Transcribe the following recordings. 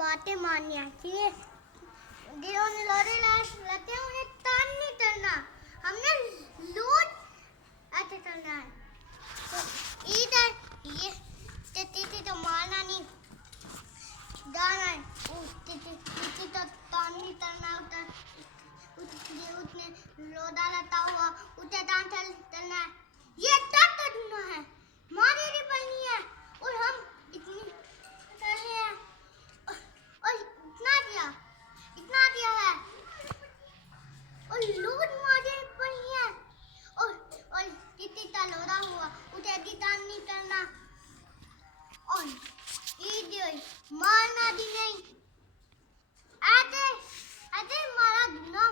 बातें माननी आती है। जिन्होंने लड़े रहते हैं उन्हें तान नहीं करना, हमने लूट ऐसे करना है। तो इधर ये तिथि तो मारना नहीं, जाना है तिथि तो तान नहीं करना, उसने लोदा लता हुआ उसे तान करना है। ये तक करना है, मारी नहीं पड़नी है। और हम इतनी कर रहे हैं और इतना दिया है और लूट मारी नहीं पड़नी है। और तिथि का लोदा हुआ उसे तान नहीं करना और मारना भी नहीं। ऐसे मारा ना,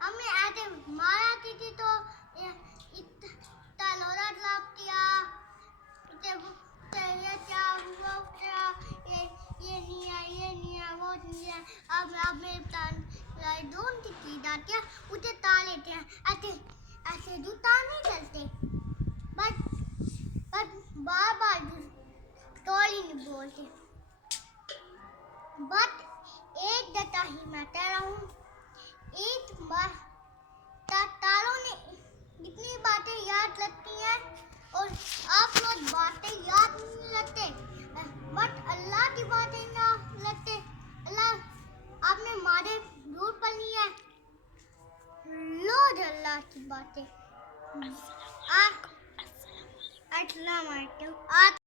हमने ऐसे मारा थी तो इतना लोड़ा लाप दिया, ये नहीं है वो नहीं है। अब मेरे दोन थी जाती है उसे ता लेते हैं। ऐसे जूता नहीं चलते, बट बार टोली नहीं बोलते। बट एक दता ही मैं कह रहा हूँ, एक बार तारों ने इतनी बातें याद लगती हैं और आप लोग बातें याद नहीं लगते, बट अल्लाह की बातें ना लगते। अल्लाह आपने मारे दूर पर लिया है, रोज अल्लाह की बातें। अस्सलाम वालेकुम।